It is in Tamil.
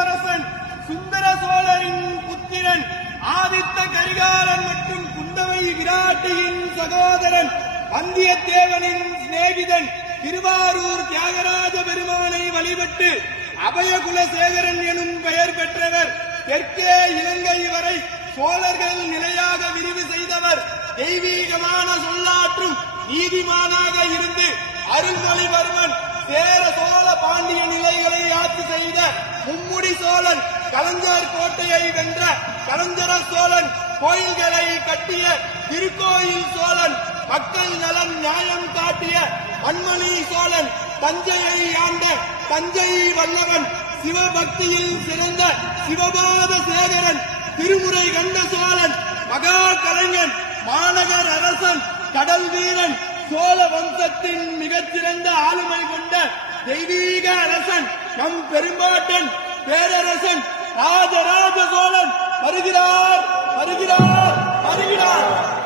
இளவரசன் சுந்தர சோழரின் புத்திரன் ஆதித்த கரிகாலன் மற்றும் குந்தவை விராட்டியின் சகோதரன் வந்தியத்தேவனின் சிநேகிதன் திருவாரூர் தியாகராஜ பெருமானை வழிபட்டு அபயகுலசேகரன் எனும் பெயர் பெற்றவர் தெற்கே இலங்கை வரை சோழர்கள் நிலையாக விரிவு செய்தவர் தெய்வீகமான சொல்லாற்றும் நீதிமானாக இருந்து அருள்மொழிவர்மன் சேர செய்த மும்முடி சோழன் கலைஞர் கோட்டையை வென்ற கலைஞர சோழன் கோயில்களை கட்டிய திருக்கோயில் சோழன் மக்கள் நலம் நியாயம் காட்டிய மண்மணி சோழன் தஞ்சையை ஆண்ட தஞ்சை வல்லவன் சிவபக்தியில் சிறந்த சிவபாத சேகரன் திருமுறை கண்ட சோழன் மகா கலைஞன் மாநகர் அரசன் கடல் வீரன் சோழ வம்சத்தின் மிகச்சிறந்த ஆளுமை தெய்வீக அரசன் நம் பெரும்பாட்டன் பேரரசன் ராஜராஜ சோழன் வருகிறார் வருகிறார் வருகிறார்.